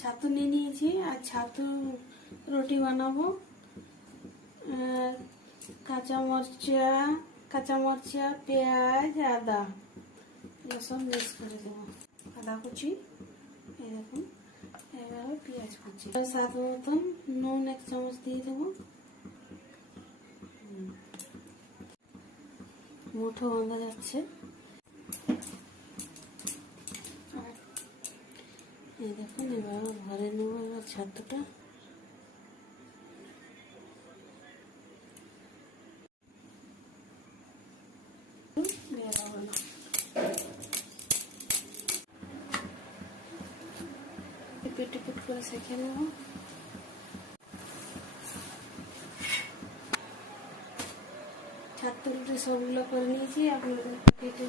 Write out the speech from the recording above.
ছাতু নিয়ে নিয়েছি আর ছাতু রুটি বানাবো। কাঁচা মরচা, পেঁয়াজ, আদা এগুলো সব মিক্স করে দেবো। আদা কুচি, এই দেখুন, এবারে পেঁয়াজ কুচি, স্বাদ মতন নুন 1 চামচ দিয়ে দেবো। মুঠো বাঁধা যাচ্ছে। এই দেখুন, এবার ভরে নেবো এবার ছাতুটা। টিপিট করে সেঁকে নেব। ছাতু রুটি সবগুলো করে নিয়েছি, আপনাদের কেটে